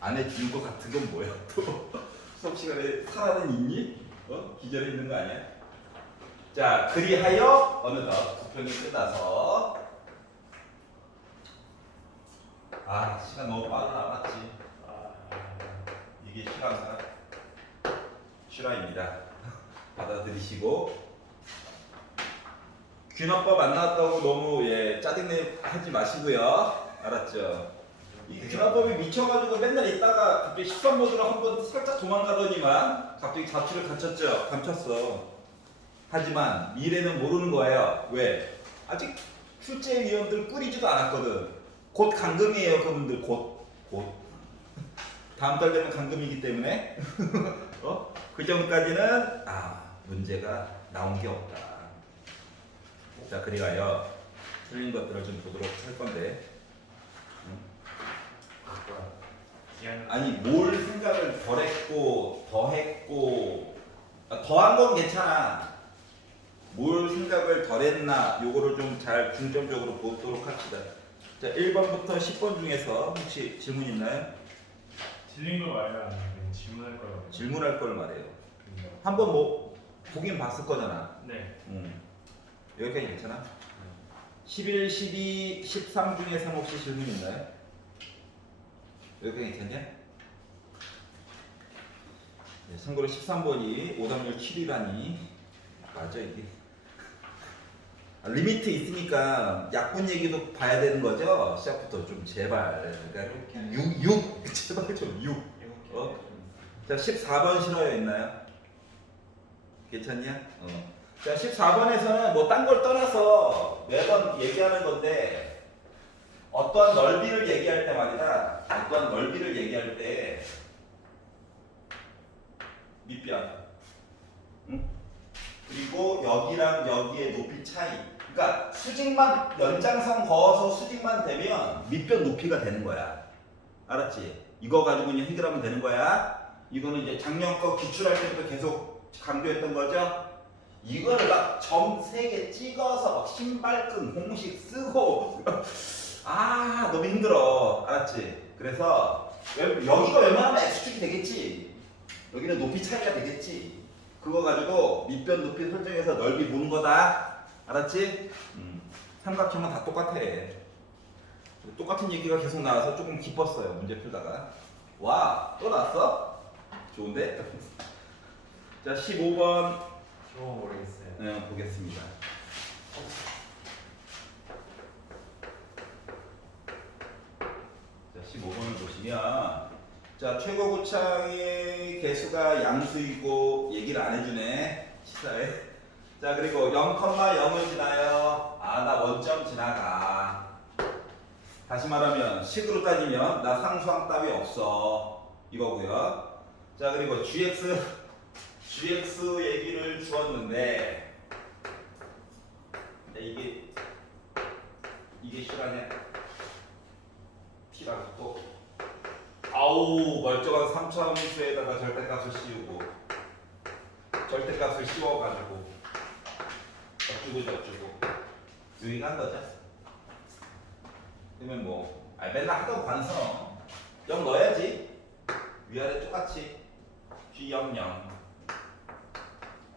안에 주는 거 같은 건 뭐야 또? 수업 시간에 살아는 있니? 기절해 있는 거 아니야? 자, 그리하여 어느덧 부평이 끝나서 시간 너무 빠르다 맞지? 이게 실화입니다. 받아들이시고 균형법 안 나왔다고 너무 짜증내 하지 마시고요. 알았죠? 이 균형법이 미쳐가지고 맨날 있다가 갑자기 13모드로 한번 살짝 도망가더니만 갑자기 자취를 감췄어. 하지만 미래는 모르는 거예요. 왜? 아직 출제위원들 꾸리지도 않았거든. 곧 감금이에요, 그분들. 곧. 다음 달 되면 감금이기 때문에 그 전까지는 문제가 나온 게 없다. 자, 그리하여 틀린 것들을 좀 보도록 할 건데. 아니, 뭘 생각을 덜 했고 더 했고 더한 건 괜찮아. 뭘 생각을 덜 했나 요거를 좀 잘 중점적으로 보도록 합시다. 자, 1번부터 10번 중에서 혹시 질문 있나요? 틀린 걸 말해요? 아니면 질문할 걸 말해요? 질문할 걸 말해요. 한번 뭐 보긴 봤을 거잖아. 네. 여기까지 괜찮아? 11, 12, 13 중에서 혹시 질문 있나요? 여기까지 괜찮냐? 네, 참고로 13번이 오답률 7이라니 맞아 이게. 리미트 있으니까 약분 얘기도 봐야 되는 거죠? 시작부터 좀 제발. 그러니까 6 제발 좀 6. 자, 14번 싫어요 있나요? 괜찮냐? 자, 14번에서는 뭐 딴 걸 떠나서 매번 얘기하는 건데 어떠한 넓이를 얘기할 때 말이다. 어떠한 넓이를 얘기할 때 밑변, 그리고 여기랑 여기의 높이 차이. 그러니까 수직만 연장선 그어서 수직만 되면 밑변 높이가 되는 거야. 알았지? 이거 가지고 그냥 해결하면 되는 거야. 이거는 이제 작년 거 기출할 때부터 계속 강조했던 거죠. 이거를 막 점 3개 찍어서 막 신발끈 공식 쓰고 너무 힘들어. 알았지? 그래서 여기가 웬만하면 X축이 되겠지. 여기는 높이 차이가 되겠지. 그거 가지고 밑변 높이 설정해서 넓이 보는 거다. 알았지? 삼각형은 다 똑같아. 똑같은 얘기가 계속 나와서 조금 기뻤어요. 문제 풀다가. 와, 또 나왔어? 좋은데? 자, 15번. 모르겠어요. 네, 보겠습니다. 자, 15번을 보시면 자, 최고 고창의 개수가 양수이고 얘기를 안 해주네. 시사에. 자, 그리고 0,0을 지나요. 나 원점 지나가. 다시 말하면 식으로 따지면 나 상수항 답이 없어. 이거고요. 자, 그리고 GX 얘기를 주었는데 이게 실화냐? T라고 또 멀쩡한 3차함수에다가 절대값을 씌우고 절대값을 씌워가지고 어쩌고 저쩌고 유행한 거죠. 그러면 뭐 맨날 하던 관성 0 넣어야지. 위아래 똑같이 G 0 0.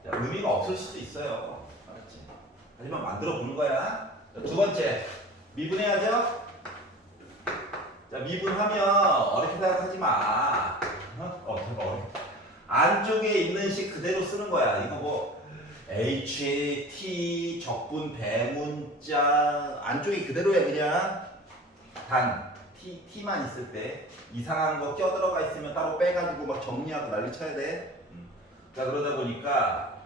자, 의미가 없을 수도 있어요. 알았지? 하지만 만들어 보는 거야. 자, 두 번째 미분해야죠. 자, 미분하면 어렵게 생각하지 마. 안쪽에 있는 식 그대로 쓰는 거야. 이거 뭐 H, T, 적분, 대문자 안쪽이 그대로야 그냥. 단 T만 있을 때 이상한 거 껴들어가 있으면 따로 빼가지고 막 정리하고 난리 쳐야 돼. 자, 그러다 보니까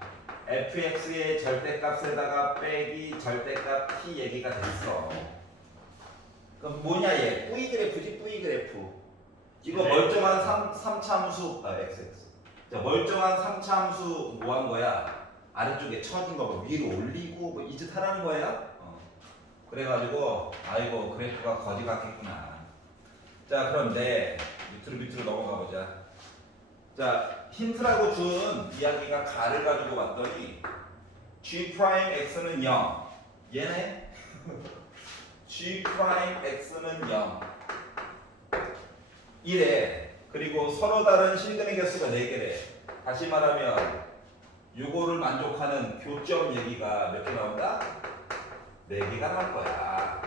fx의 절대값에다가 빼기 절대값 t 얘기가 됐어. 그럼 뭐냐 얘? V 그래프지 V 그래프. 이거 멀쩡한 3차함수 xx. 자, 멀쩡한 3차함수 뭐 한 거야? 아래쪽에 처진 거 위로 올리고 뭐 이짓 하라는 거야? 그래가지고 그래프가 거지 같겠구나. 자, 그런데 밑으로 넘어가 보자. 자, 힌트라고 준 이야기가 가를 가지고 봤더니 G'X는 0. 얘네? G'X는 0. 1에 그리고 서로 다른 실근의 개수가 4개래. 다시 말하면 요거를 만족하는 교점 얘기가 몇 개 나온다? 4개가 나올 거야.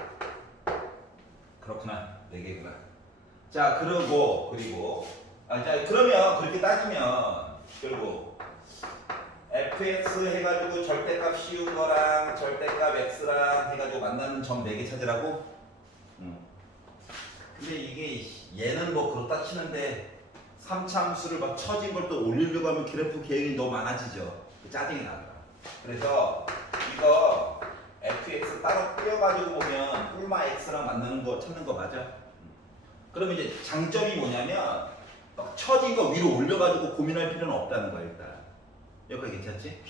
그렇구나. 4개구나. 자, 그리고 자, 그러면 그렇게 따지면 결국 fx 해가지고 절대값 씌운 거랑 절대값 x랑 해가지고 만나는 점 4개 찾으라고? 근데 이게 얘는 뭐 그렇다 치는데 3차함수를 막 처진 걸 또 올리려고 하면 그래프 계획이 너무 많아지죠. 짜증이 나더라. 그래서 이거 fx 따로 떼어가지고 보면 뿔마 x랑 만나는 거 찾는 거 맞아? 그러면 이제 장점이 뭐냐면 막 처진 거 위로 올려가지고 고민할 필요는 없다는 거야 일단. 여기까지 괜찮지?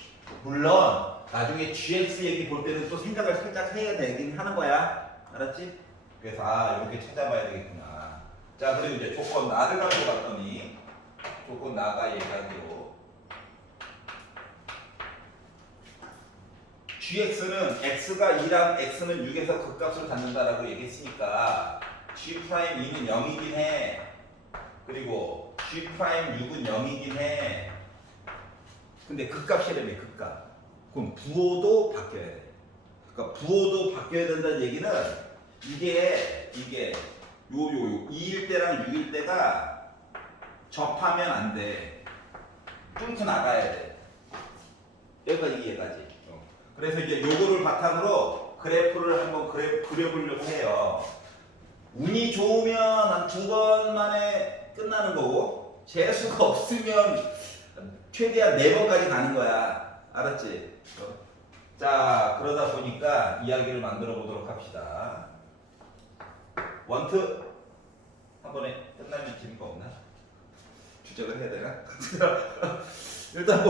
물론 나중에 gx 얘기 볼 때는 또 생각을 살짝 해야 되긴 하는 거야. 알았지? 그래서 이렇게 찾아봐야 되겠구나. 자, 그리고 이제 조건 나를 가지고 봤더니 조건 나가 얘기하기로 gx는 x가 2랑 x는 6에서 극값을 갖는다라고 얘기했으니까 g'2는 0이긴 해. 그리고 g'6은 0이긴 해. 근데 극값이라며 극값. 그럼 부호도 바뀌어야 돼. 그러니까 부호도 바뀌어야 된다는 얘기는 이게 2일 때랑 6일 때가 접하면 안 돼. 뚫고 나가야 돼. 여기까지 이해까지. 그래서 이제 요거를 바탕으로 그래프를 한번 그려보려고 해요. 운이 좋으면 한 2번 만에 끝나는 거고 재수가 없으면 최대한 4번까지 가는 거야. 알았지? 자, 그러다 보니까 이야기를 만들어 보도록 합시다. 원투 한 번에 끝나면 재미가 없나? 주적을 해야 되나? 일단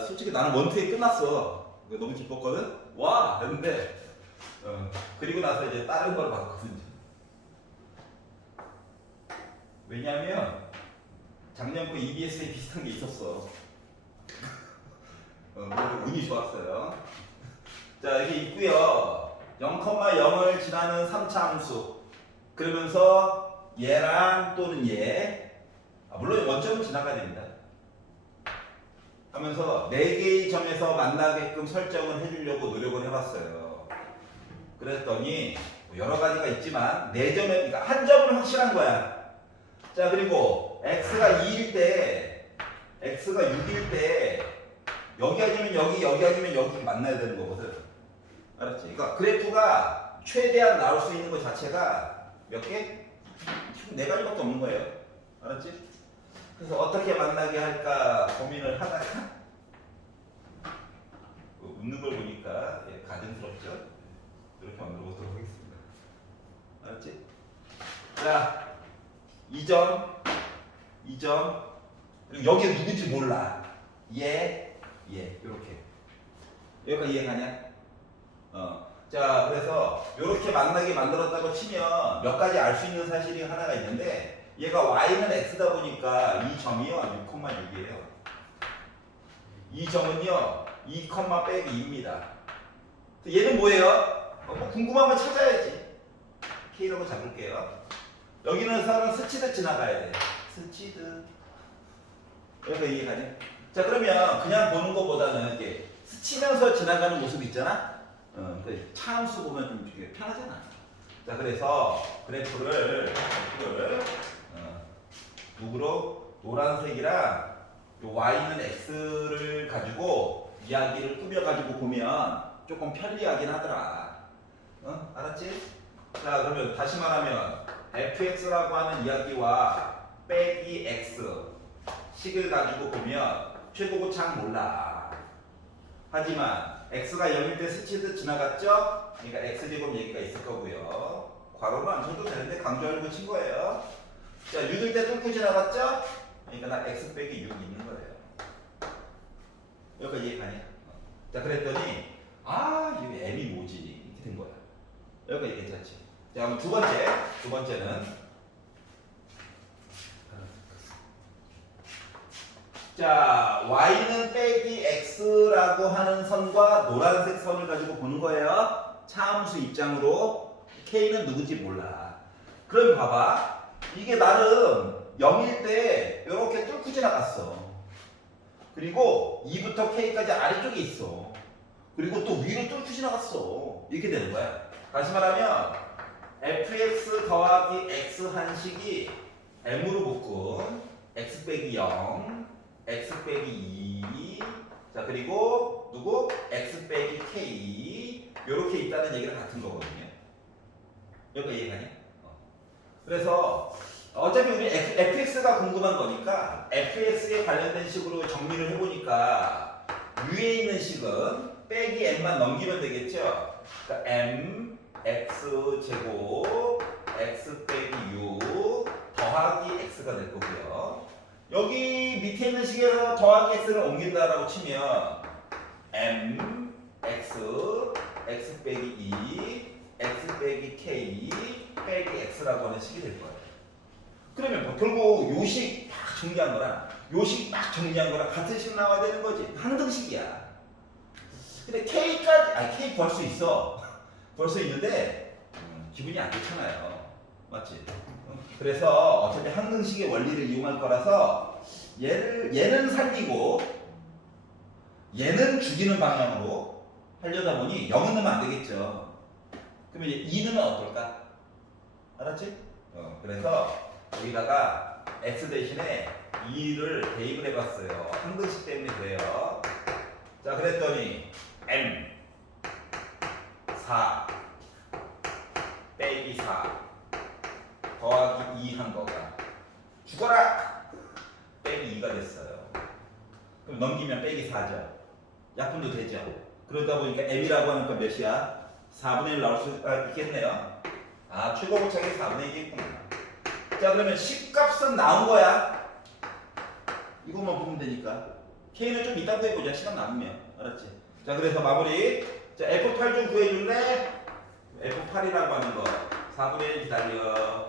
솔직히 나는 원투에 끝났어. 너무 기뻤거든? 와! 했는데 그리고 나서 이제 다른 걸 봤거든요. 왜냐면 작년 거 EBS에 비슷한 게 있었어. 운이 좋았어요. 자, 이게 있고요. 0,0을 지나는 3차 함수. 그러면서 얘랑 또는 얘. 물론 원점은 지나가야 됩니다. 하면서 4개의 점에서 만나게끔 설정을 해주려고 노력을 해봤어요. 그랬더니 여러 가지가 있지만 4점에, 그러니까 한 점은 확실한 거야. 자, 그리고 x가 2일 때, x가 6일 때 여기 아니면 여기, 여기 아니면 여기 만나야 되는 거거든. 알았지? 그러니까 그래프가 최대한 나올 수 있는 것 자체가 몇 개? 4가지밖에 없는 거예요. 알았지? 그래서 어떻게 만나게 할까 고민을 하다가 웃는 걸 보니까 가증스럽죠? 이렇게 만들어 보도록 하겠습니다. 알았지? 자, 2점 그리고 여기에 누군지 몰라. 이렇게 여기까지 이해가냐? 자, 그래서 이렇게 만나게 만들었다고 치면 몇 가지 알 수 있는 사실이 하나가 있는데 얘가 y는 x다 보니까 이 점이요 6,6이에요. 이 점은요 2, 빼기 2입니다. 얘는 뭐예요? 뭐 궁금하면 찾아야지. k라고 잡을게요. 여기는 사람 스치듯 지나가야 돼. 스치듯. 여기가 이해가냐? 자, 그러면 그냥 보는 것보다는 이렇게 스치면서 지나가는 모습 있잖아? 차함수 보면 좀 되게 편하잖아. 자, 그래서 그래프를 누구로 노란색이랑 요 y는 x를 가지고 이야기를 꾸며가지고 보면 조금 편리하긴 하더라. 알았지? 자, 그러면 다시 말하면 fx라고 하는 이야기와 빼기 x 식을 가지고 보면 최고고참 몰라. 하지만 x가 0일 때 스치듯 지나갔죠? 그러니까 x제곱 얘기가 있을 거고요. 괄호는 안 쳐도 되는데 강조하려고 친 거예요. 자, 6일 때 뚫고 지나갔죠? 그러니까 나 x 빼기 6이 있는 거예요. 여기까지 이해가냐? 자, 그랬더니 이게 m이 뭐지? 이렇게 된 거야. 여기까지 괜찮지? 자, 그럼 두 번째는 자, y는 빼기 x라고 하는 선과 노란색 선을 가지고 보는 거예요. 차함수 입장으로 k는 누군지 몰라. 그럼 봐봐. 이게 나름 0일 때 이렇게 뚫고 지나갔어. 그리고 2부터 K까지 아래쪽에 있어. 그리고 또 위로 뚫고 지나갔어. 이렇게 되는 거야. 다시 말하면 fx 더하기 x 한식이 m으로 묶은 x 빼기 0, x 빼기 2, 자 그리고 누구? x 빼기 k 이렇게 있다는 얘기랑 같은 거거든요. 여기가 이해가냐? 그래서 어차피 우리 fx가 궁금한 거니까 fx에 관련된 식으로 정리를 해보니까 위에 있는 식은 빼기 m만 넘기면 되겠죠. 그러니까 m x 제곱 x 빼기 6 더하기 x가 될 거고요. 여기 밑에 있는 식에서 더하기 x를 옮긴다라고 치면 m x x 빼기 2 x 빼기 k 빼기 x라고 하는 식이 될 거예요. 그러면 뭐 결국 요식 딱 정리한 거랑 요식 딱 정리한 거랑 같은 식 나와야 되는 거지. 항등식이야. 근데 k까지 아니 k 구할 수 있어. 구할 수 있는데 기분이 안 좋잖아요. 맞지? 그래서 어차피 항등식의 원리를 이용할 거라서 얘는 살리고 얘는 죽이는 방향으로 하려다 보니 0은 넣으면 안 되겠죠. 그러면 이제 2는 어떨까? 알았지? 그래서 여기다가 x 대신에 2를 대입을 해봤어요. 항등식 때문에 그래요. 자 그랬더니 m 4 빼기 4 더하기 2 한 거가 죽어라! 빼기 2가 됐어요. 그럼 넘기면 빼기 4죠. 약분도 되죠. 그러다 보니까 m이라고 하는 건 몇이야? 4분의 1 나올 수 있겠네요. 아 최고곱창이 4분의 1이겠구나. 자 그러면 식값은 나온 거야. 이것만 보면 되니까. K는 좀 이따 구해보자. 시간 남으면. 알았지? 자 그래서 마무리. 자 F8 좀 구해줄래? F8이라고 하는 거 4분의 1 기다려.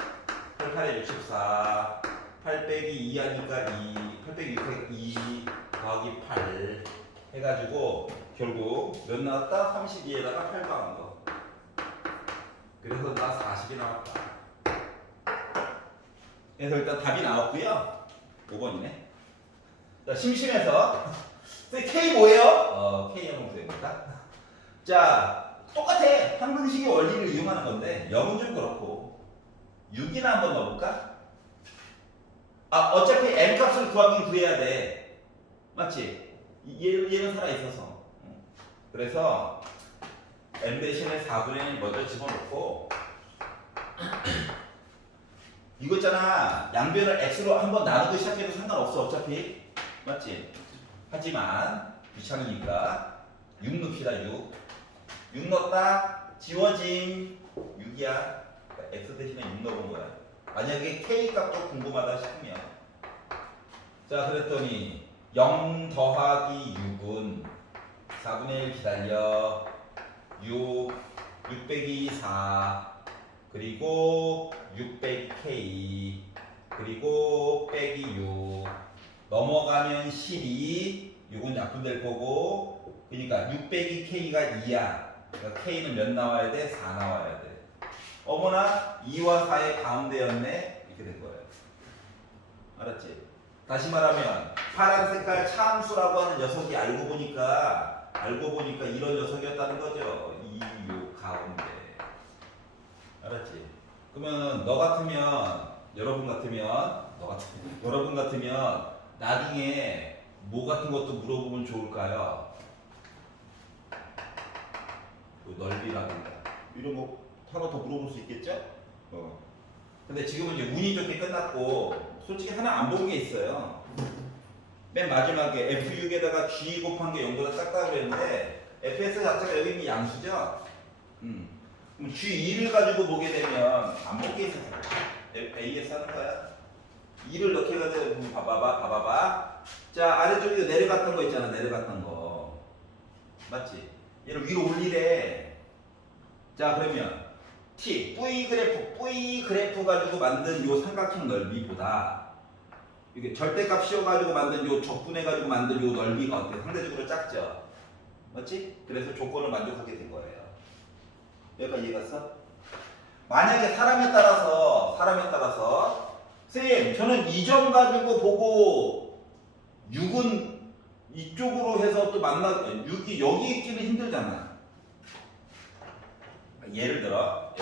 8, 8에 64 8 빼기 2 하니까 2 8 빼기 6 2 더하기 8 해가지고 결국 몇 나왔다? 32에다가 8 더한 거. 그래서 나 40이 나왔다. 그래서 일단 답이 나왔고요. 5번이네. 자, 심심해서 K 뭐예요? K 한번 구해볼까? 자, 똑같아. 항등식의 원리를 이용하는 건데 0은 좀 그렇고 6이나 한번 넣어볼까? 아, 어차피 m 값을 구하긴 구해야 돼. 맞지? 얘는 살아있어서. 그래서 m 대신에 4분의 1 먼저 집어넣고 이거 있잖아. 양변을 x로 한번 나누고 시작해도 상관없어. 어차피. 맞지? 하지만 귀찮으니까 6 넣읍시다. 6 넣었다. 지워짐. 6이야. 그러니까 x 대신에 6 넣어본 거야. 만약에 k 값도 궁금하다 싶으면 자 그랬더니 0 더하기 6은 4분의 1 기다려 6 빼기 4 그리고 6 빼기 k 그리고 빼기 6 넘어가면 12 6은 약분될 거고 그러니까 6 빼기 k가 2야. 그러니까 k는 몇 나와야 돼? 4 나와야 돼. 어머나 2와 4의 가운데였네. 이렇게 된 거예요. 알았지? 다시 말하면 파란 색깔 차함수라고 하는 녀석이 알고 보니까 이런 녀석이었다는 거죠. 2, 6 가운데. 알았지? 그러면 여러분 같으면 나중에 뭐 같은 것도 물어보면 좋을까요? 그 넓이라든가 이런 거 하나 더 물어볼 수 있겠죠? 근데 지금은 이제 운이 좋게 끝났고 솔직히 하나 안 본 게 있어요. 맨 마지막에 F6에다가 G 곱한 게 0보다 작다고 했는데 FS 자체가 여기 있는 양수죠? 그럼 G2를 가지고 보게 되면 안 본 게 있어요. AS 하는 거야. 2를 넣게 해가지고 봐봐봐. 자 아래쪽에 내려갔던 거 있잖아. 내려갔던 거. 맞지? 얘를 위로 올리래. 자 그러면 T, V 그래프 가지고 만든 요 삼각형 넓이보다 이게 절대값 씌워가지고 만든 요 적분해가지고 만든 요 넓이가 어때? 상대적으로 작죠? 맞지? 그래서 조건을 만족하게 된 거예요. 여기까지 이해갔어? 만약에 사람에 따라서 선생님, 저는 2점 가지고 보고 6은 이쪽으로 해서 또 6이 여기 있기는 힘들잖아. 예를 들어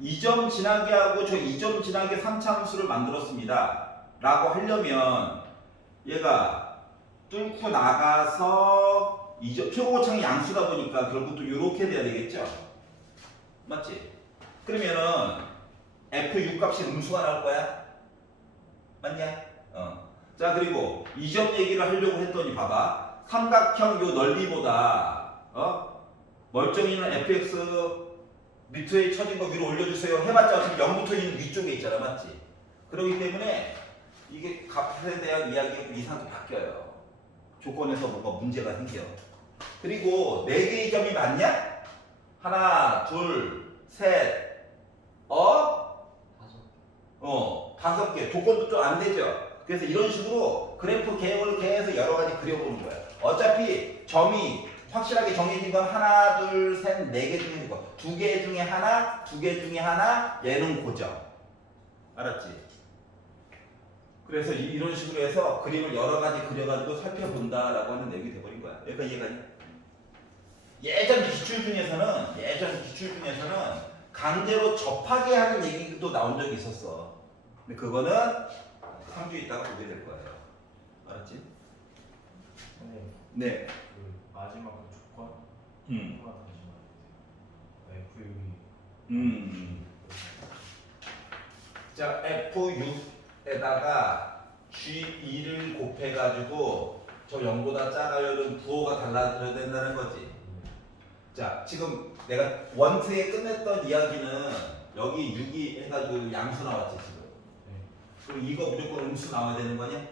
2점 지나게 하고 저 2점 지나게 3차 함수를 만들었습니다 라고 하려면 얘가 뚫고 나가서 최고고창이 양수다 보니까 결국 또 이렇게 돼야 되겠죠? 맞지? 그러면은 F6 값이 음수가 나올 거야? 맞냐? 자, 그리고 2점 얘기를 하려고 했더니 봐봐. 삼각형 요 넓이보다 멀쩡이는 fx 밑에 쳐진 거 위로 올려주세요 해봤자 어차피 0부터 있는 위쪽에 있잖아. 맞지? 그렇기 때문에 이게 값에 대한 이야기가 이상하게 바뀌어요. 조건에서 뭐가 문제가 생겨. 그리고 4개의 점이 맞냐? 하나, 둘, 셋, 5개. 조건도 좀 안 되죠. 그래서 이런 식으로 그래프 개혁을 계속 여러 가지 그려보는 거야. 어차피 점이 확실하게 정해진 건 하나, 둘, 셋, 4개 중에 거. 2개 중에 하나, 2개 중에 하나, 얘는 고정. 알았지? 그래서 이런 식으로 해서 그림을 여러 가지 그려가지고 살펴본다라고 하는 내용이 돼버린 거야. 여기까지 이해가니? 예전 기출 중에서는 강제로 접하게 하는 얘기도 나온 적이 있었어. 근데 그거는 3주 있다가 보게 될 거예요. 알았지? 선생님, 네. 그 마지막 그 조건 음. 하나 F6이 자, F6에다가 G2를 곱해가지고 저 0보다 작아요는 부호가 달라져야 된다는 거지. 자, 지금 내가 원트에 끝냈던 이야기는 여기 6이 해가지고 양수 나왔지 지금. 그럼 이거 무조건 음수 나와야 되는 거냐?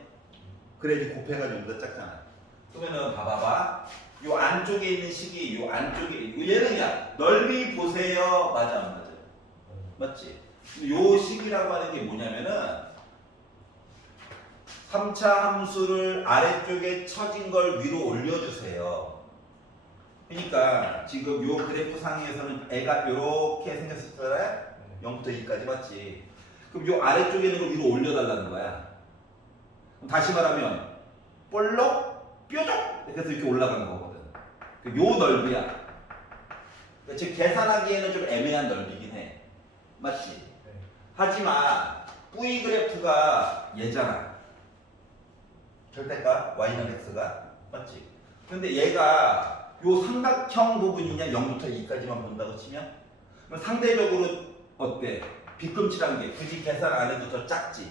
그래야지 곱해가지고 0보다 작잖아. 그러면은 봐봐봐. 요 안쪽에 있는 식이 요 안쪽에 얘는 야 넓이 보세요. 맞아 안 맞아? 맞지? 요 식이라고 하는 게 뭐냐면은 3차 함수를 아래쪽에 쳐진 걸 위로 올려주세요. 그러니까 지금 요 그래프 상에서는 애가 요렇게 생겼었잖아요. 0부터 2까지 맞지? 그럼 요 아래쪽에 있는 걸 위로 올려달라는 거야. 다시 말하면 볼록 뾰족 그래서 이렇게 올라간 거거든. 요 넓이야. 즉 계산하기에는 좀 애매한 넓이긴 해. 맞지? 하지만 V 그래프가 얘잖아. 절대값 y는 x가 맞지? 근데 얘가 요 삼각형 부분이냐 0부터 2까지만 본다고 치면 그럼 상대적으로 어때? 뒤꿈치란 게 굳이 계산 안 해도 더 작지?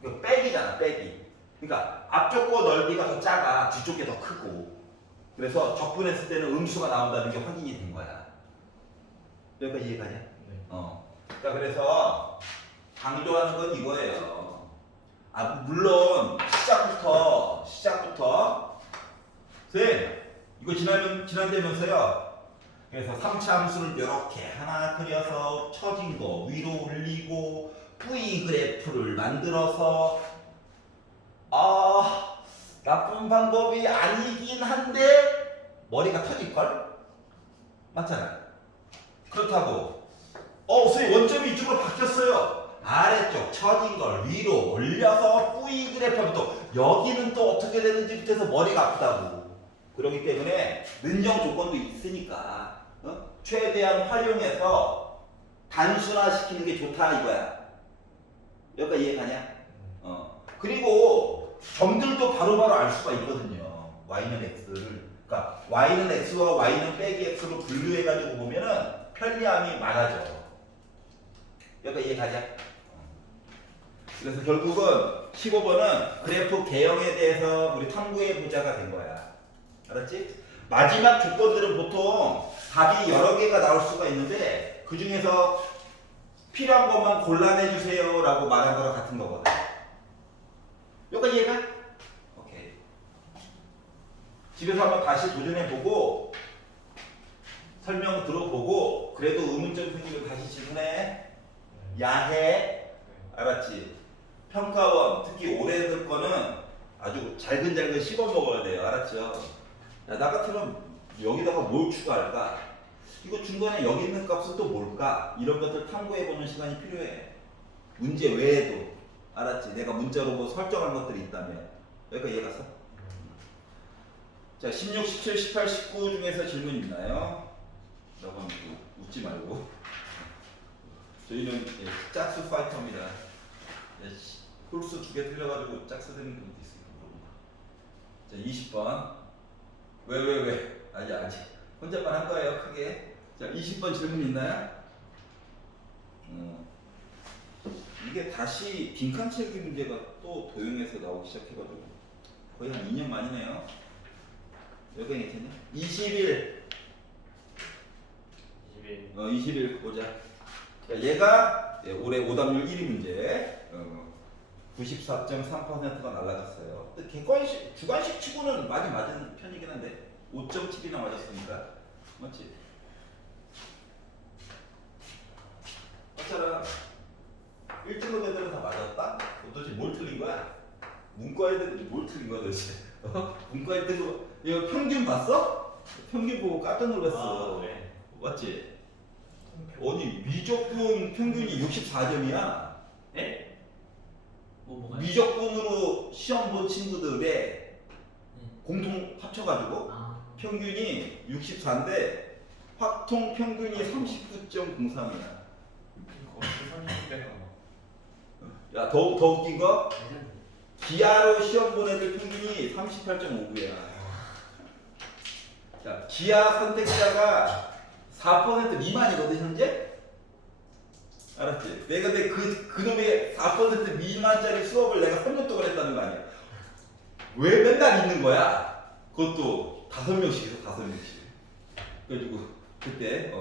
이거 빼기잖아, 빼기. 그러니까 앞쪽 거 넓이가 더 작아, 뒤쪽 게 더 크고. 그래서 적분했을 때는 음수가 나온다는 게 확인이 된 거야. 여기까지 이해가냐? 네. 자, 그래서 강조하는 건 이거예요. 물론 시작부터 쌤 이거 지난다면서요. 그래서 3차 함수를 이렇게 하나 그려서 쳐진 거 위로 올리고 V 그래프를 만들어서 나쁜 방법이 아니긴 한데 머리가 터질걸? 맞잖아. 그렇다고 선생님 원점이 이쪽으로 바뀌었어요. 아래쪽 쳐진 걸 위로 올려서 V 그래프하면 또 여기는 또 어떻게 되는지부터 해서 머리가 아프다고. 그렇기 때문에 능정 조건도 있으니까 최대한 활용해서 단순화시키는 게 좋다 이거야. 여기까지 이해가냐? 그리고 점들도 바로바로 알 수가 있거든요. y는 x를 그러니까 y는 x와 y는 빼기 x로 분류해가지고 보면은 편리함이 많아져. 여기까지 이해가냐? 그래서 결국은 15번은 그래프 개형에 대해서 우리 탐구해 보자가 된 거야. 알았지? 마지막 조건들은 보통 답이 여러 개가 나올 수가 있는데 그 중에서 필요한 것만 골라내 주세요 라고 말한 거랑 같은 거거든. 여기까지 이해가? 오케이. 집에서 한번 다시 도전해 보고 설명 들어보고 그래도 의문점 생기면 다시 질문해. 야해. 알았지? 평가원 특히 올해들 거는 아주 잘근잘근 씹어 먹어야 돼요. 알았죠? 야, 나 같으면 여기다가 뭘 추가할까? 이거 중간에 여기 있는 값은 또 뭘까? 이런 것들 탐구해보는 시간이 필요해. 문제 외에도. 알았지? 내가 문자로 뭐 설정한 것들이 있다면. 여기까지 이해갔어? 자, 16, 17, 18, 19 중에서 질문 있나요? 여러분 웃지 말고. 저희는 짝수 파이터입니다. 홀수 2개 틀려가지고 짝수 되는 경우도 있으니까 물어봐. 자, 20번. 왜? 아직. 혼자만 한 거예요, 크게. 자, 20번 질문 있나요? 이게 다시 빈칸 채우기 문제가 또 도형에서 나오기 시작해가지고 거의 한 2년 만이네요. 몇 개나 있겠냐? 21. 21 보자. 자, 얘가 올해 오답률 1위 문제. 94.3%가 날라갔어요. 근데 객관식, 주관식 치고는 많이 맞은 편이긴 한데 5.7이나 맞았으니까 맞지? 맞잖아. 1등급 애들은 다 맞았다? 도대체 뭘 틀린 거야? 문과 애들은 뭘 틀린 거야 도대체? 문과 1등급 이거 평균 봤어? 평균 보고 깜짝 놀랐어. 네. 맞지? 아니 미적분 평균이 64점이야. 에? 뭐가요? 미적분으로 시험 본 친구들의 공통 합쳐가지고 아. 평균이 64인데 확통 평균이 39.03이야. 야, 더 웃긴 거 기아로 시험 본 애들 평균이 38.59야. 자, 기아 선택자가 4% 미만이거든 현재. 알았지? 내가 근데 그 놈의 4% 미만짜리 수업을 내가 3년 동안 했다는 거 아니야? 왜 맨날 있는 거야? 그것도 5명씩 해서 5명씩. 그래가지고 그때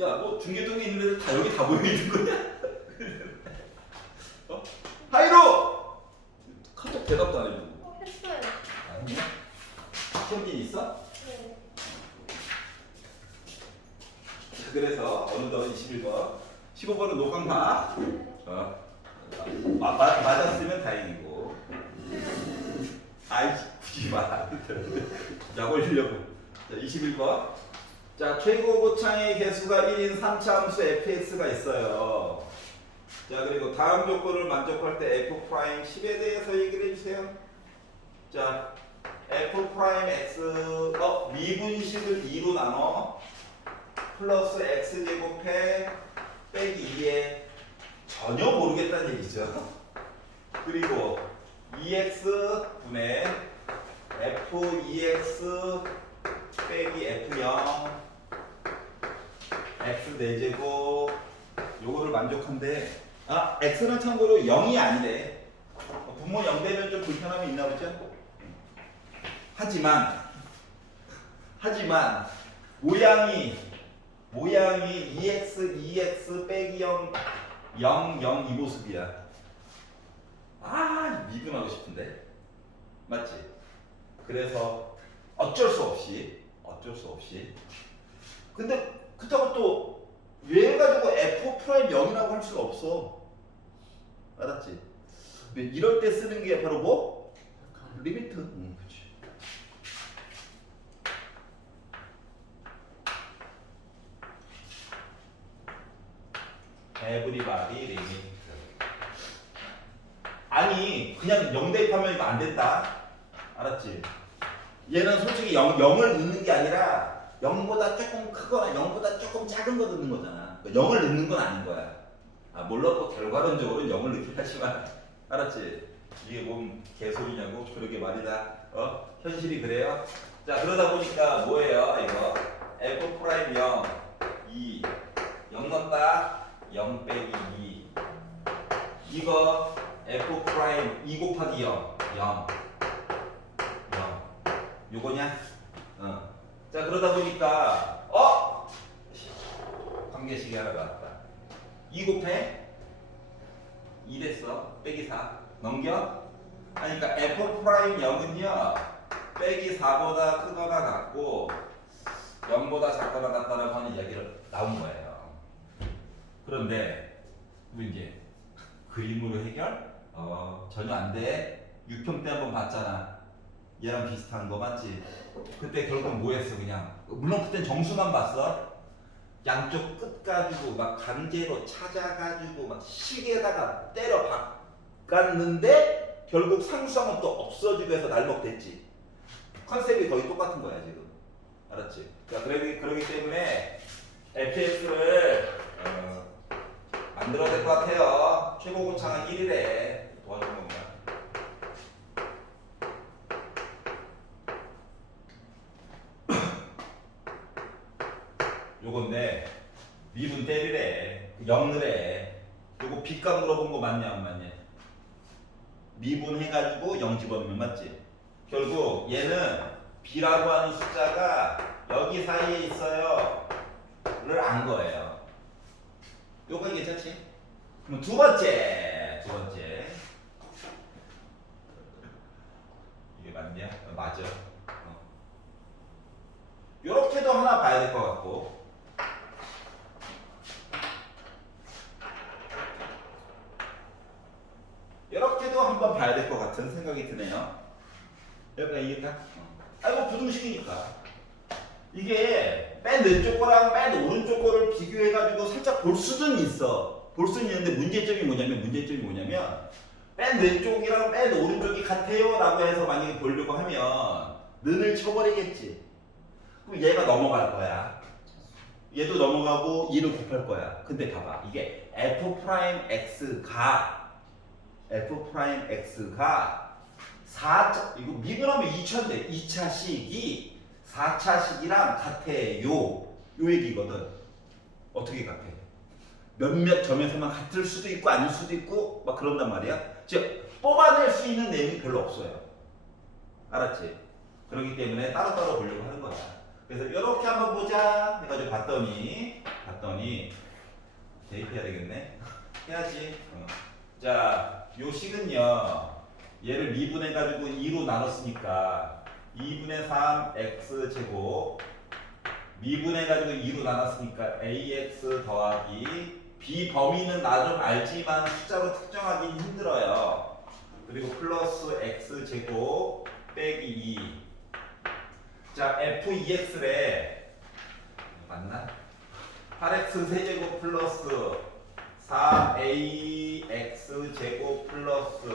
야, 뭐 중계동에 있는 애들 다 여기 다 모여 있는 거냐? 하이로! 카톡 대답도 안 해주고. 했어요. 아니야? 시험진 있어? 네. 그래서 어느덧 21번, 15번은 노강 봐. 맞았으면 다행이고. 아이 굳이 마. 약 올리려고. 자, 21번. 자, 최고 고창의 개수가 1인 3차 함수 fx가 있어요. 자, 그리고 다음 조건을 만족할 때 f'10에 대해서 얘기를 해주세요. 자, f'(x) 미분식을 2로 나눠 플러스 x제곱해 빼기 2에 전혀 모르겠다는 얘기죠. 그리고 2x분의 f2x 빼기 f0 x 4제곱 요거를 만족한데 x는 참고로 0이 아니래. 분모 0 되면 좀 불편함이 있나 보죠? 하지만 모양이 2x 빼기 0 이 모습이야. 미분하고 싶은데 맞지? 그래서 어쩔 수 없이 근데 그렇다고 또 왜 가지고 f'0이라고 할 수가 없어. 알았지? 이럴 때 쓰는 게 바로 뭐? 리미트. 그렇지. 에브리바디 리미트. 아니 그냥 0 대입하면 이거 안 된다. 알았지? 얘는 솔직히 0을 넣는 게 아니라 0보다 조금 크거나 0보다 조금 작은 거 넣는 거잖아. 0을 넣는 건 아닌 거야. 물론 또 결과론적으로는 0을 넣긴 하지만 알았지? 이게 뭔 개소리냐고. 그러게 말이다. 현실이 그래요. 자, 그러다 보니까 뭐예요 이거? f'0 2 0 넣었다 0 빼기 2 이거 f' 2 곱하기 0 요거냐? 자, 그러다 보니까 관계식이 하나 나왔다. 2 곱해 2 됐어. 빼기 4 넘겨. 그러니까 f'0은요 빼기 4보다 크거나 같고 0보다 작거나 같다라고 하는 이야기를 나온 거예요. 그런데 이제 그림으로 해결? 전혀 안 돼. 6평 때 한번 봤잖아. 얘랑 비슷한 거 맞지? 그때 결국 뭐 했어 그냥. 물론 그땐 정수만 봤어. 양쪽 끝 가지고 막 강제로 찾아가지고 막 시계에다가 때려 바꿨는데 결국 상수함은 또 없어지고 해서 날먹됐지. 컨셉이 거의 똑같은 거야 지금. 알았지? 그러기 때문에 fx를 만들어야 될 것 같아요. 최고 곱창은 1이래. 도와준 건가? 요건데 미분 때리래. 0을 요거 빗값 물어본 거 맞냐 안 맞냐? 미분 해가지고 0 집어넣으면 맞지? 결국 얘는 b라고 하는 숫자가 여기 사이에 있어요 를 안 거예요. 요거 괜찮지? 그럼 두 번째 이게 맞냐? 맞아. 요렇게도 하나 봐야 될 것 같고 이렇게도 한번 봐야 될 것 같은 생각이 드네요. 여기가 이게 딱 아이고 부등식이니까 이게 맨 왼쪽 거랑 맨 오른쪽 거를 비교해가지고 살짝 볼 수는 있어. 볼 수는 있는데 문제점이 뭐냐면 맨 왼쪽이랑 맨 오른쪽이 같아요 라고 해서 만약에 보려고 하면 는을 쳐버리겠지. 그럼 얘가 넘어갈 거야. 얘도 넘어가고 2를 곱할 거야. 근데 봐봐 이게 f'x가 4차 이거 미분하면 2차인데 2차식이 4차식이랑 같아요. 요 얘기거든. 어떻게 같아? 몇몇 점에서만 같을 수도 있고 아닐 수도 있고 막 그런단 말이야. 즉 뽑아낼 수 있는 내용이 별로 없어요. 알았지? 그렇기 때문에 따로따로 보려고 하는 거야. 그래서 이렇게 한번 보자 해가지고 봤더니 대입해야 되겠네. 해야지. 자, 요 식은요. 얘를 미분해가지고 2로 나눴으니까 2분의 3 x제곱 미분해가지고 2로 나눴으니까 ax 더하기 b 범위는 나 좀 알지만 숫자로 특정하기 힘들어요. 그리고 플러스 x제곱 빼기 2. 자 f2x래 맞나? 8x 세제곱 플러스 4ax 제곱 플러스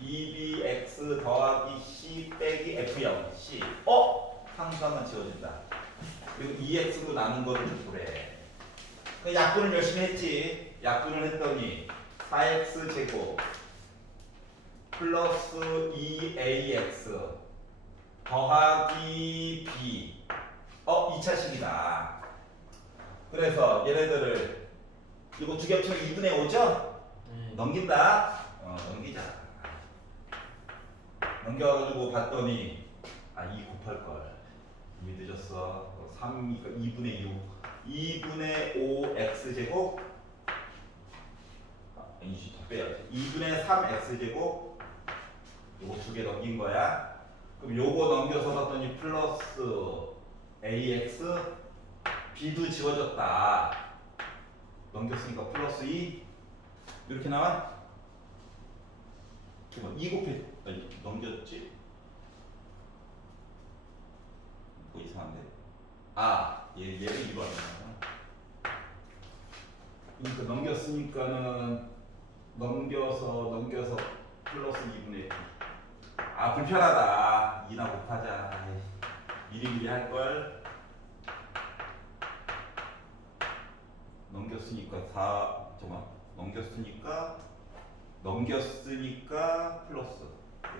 2bx 더하기 c 빼기 f0 c 상수함만 지워진다. 그리고 2x로 나눈 거를 좀 보래. 약분을 열심히 했지. 약분을 했더니 4x 제곱 플러스 2ax 더하기 b 2차식이다. 그래서 얘네들을 이거 두 개 합치면 2분의 5죠? 넘긴다. 넘기자. 넘겨가지고 봤더니 2 곱할걸. 이미 늦었어. 3이니까 2분의 6 2분의 5 x제곱 이씨 더 빼야지. 2분의 3 x제곱 요거 두 개 넘긴 거야. 그럼 요거 넘겨서 봤더니 플러스 ax b도 지워졌다. 넘겼으니까 플러스 2 이렇게 나와? 2 곱해 넘겼지? 그거 이상한데? 얘를 2로 하잖아. 그러니까 넘겼으니까는 넘겨서 플러스 2분의 2. 불편하다. 2나 곱하자. 미리미리 할걸. 넘겼으니까 플러스 이렇게.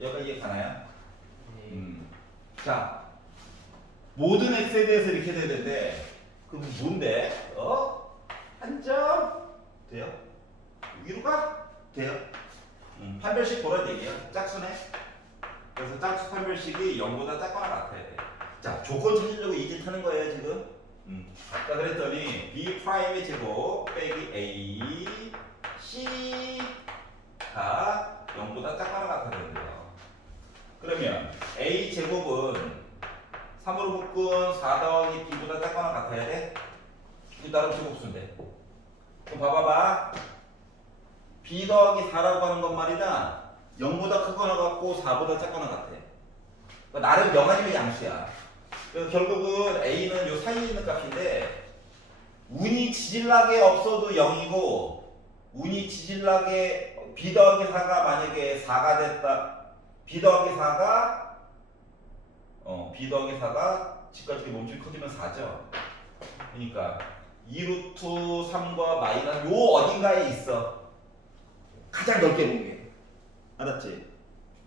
여기 이해 가나요? 자, 모든 x에 대해서 이렇게 돼야 되는데 그럼 뭔데? 한 점 돼요? 위로 가? 돼요? 판별식 보란 얘기야. 짝수네. 그래서 짝수 판별식이 0보다 작거나 같아야 돼. 자, 조건 찾으려고 이 짓 하는 거예요 지금. 자, 그랬더니 b 프라임의 제곱 빼기 a c가 0보다 작거나 같아야 되는데요. 그러면 a 제곱은 3으로 묶은 4 더하기 b보다 작거나 같아야 돼? 이 따로 제곱수인데. 그럼 봐봐봐. b 더하기 4라고 하는 건 말이다. 0보다 크거나 같고 4보다 작거나 같아. 그러니까 나름 0 아니면 양수야. 그래서 결국은 A는 요 사이에 있는 값인데 운이 지질나게 없어도 0이고 운이 지질나게 B 더하기 4가 만약에 4가 됐다. B 더하기 4가 B 더하기 4가 집까지 몸집이 커지면 4죠. 그러니까 2루트 3과 마이너스 요 어딘가에 있어. 가장 넓게 보면. 알았지?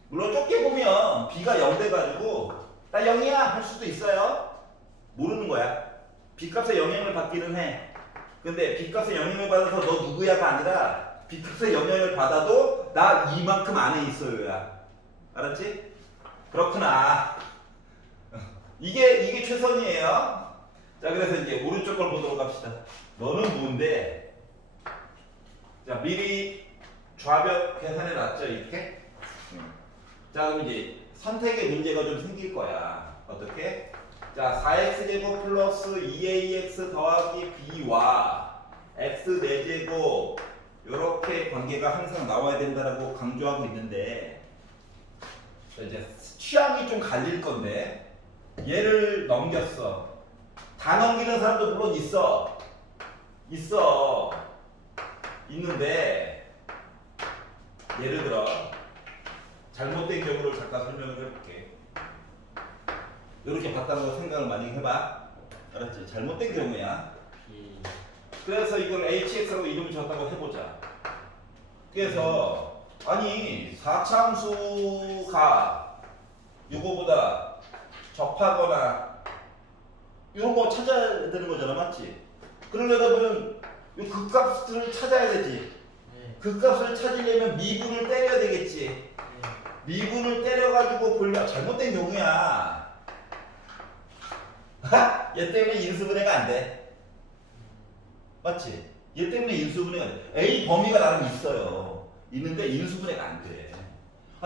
물론 좁게 보면 B가 0 돼가지고 나 0이야 할 수도 있어요. 모르는 거야. B값에 영향을 받기는 해. 근데 B값에 영향을 받아서 너 누구야가 아니라 B값에 영향을 받아도 나 이만큼 안에 있어요야. 알았지? 그렇구나. 이게 최선이에요. 자, 그래서 이제 오른쪽 걸 보도록 합시다. 너는 뭔데? 자, 미리 좌변 계산해 놨죠, 이렇게? 자, 그럼 이제 선택의 문제가 좀 생길 거야. 어떻게? 자, 4x제곱 플러스 2ax 더하기 b와 x 4제곱 이렇게 관계가 항상 나와야 된다라고 강조하고 있는데 이제 취향이 좀 갈릴 건데 얘를 넘겼어. 다 넘기는 사람도 물론 있는데 예를 들어 잘못된 경우를 잠깐 설명을 해볼게. 이렇게 봤다고 생각을 많이 해봐. 알았지? 잘못된 경우야. 그래서 이걸 hx라고 이름을 줬다고 해보자. 그래서 아니 4참수가 이거보다 접하거나 이런 거 찾아야 되는 거잖아, 맞지? 그러려면 이 극값을 찾아야 되지. 극값을 찾으려면 미분을 때려야 되겠지. 미분을 때려가지고 보려면 잘못된 경우야. 얘 때문에 인수분해가 안 돼. 맞지? 얘 때문에 인수분해가 안 돼. A 범위가 나름 있어요. 있는데 인수분해가 안 돼.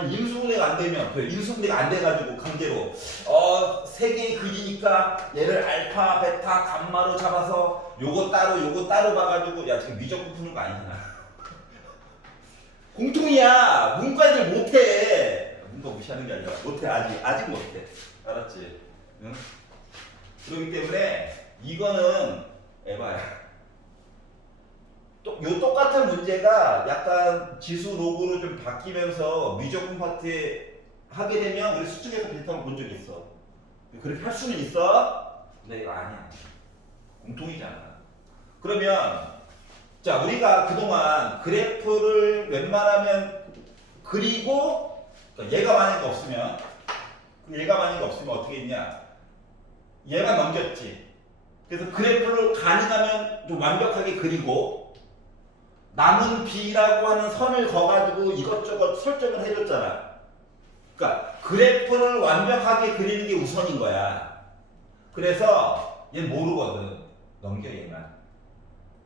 인수분해가 안 되면 인수분해가 안 돼가지고 강제로 세 개의 글이니까 얘를 알파, 베타, 감마로 잡아서 요거 따로 봐가지고 야 지금 미적분 푸는 거 아니잖아. 공통이야. 문과애들 못해. 문과 무시하는 게 아니라 못해. 아직 못해. 알았지? 응? 그렇기 때문에 이거는 에바야. 요 똑같은 문제가 약간 지수 로그로 좀 바뀌면서 미적분 파트에 하게 되면 우리 수특에서 비슷한 거 본 적 있어. 그렇게 할 수는 있어? 근데 이거 아니야. 공통이잖아. 그러면 자 우리가 그동안 그래프를 웬만하면 그리고 그러니까 얘가 만약에 없으면 어떻게 했냐? 얘만 넘겼지. 그래서 그래프를 가능하면 좀 완벽하게 그리고 남은 B라고 하는 선을 거가지고 이것저것 설정을 해줬잖아. 그러니까 그래프를 완벽하게 그리는 게 우선인 거야. 그래서 얘는 모르거든. 넘겨 얘만.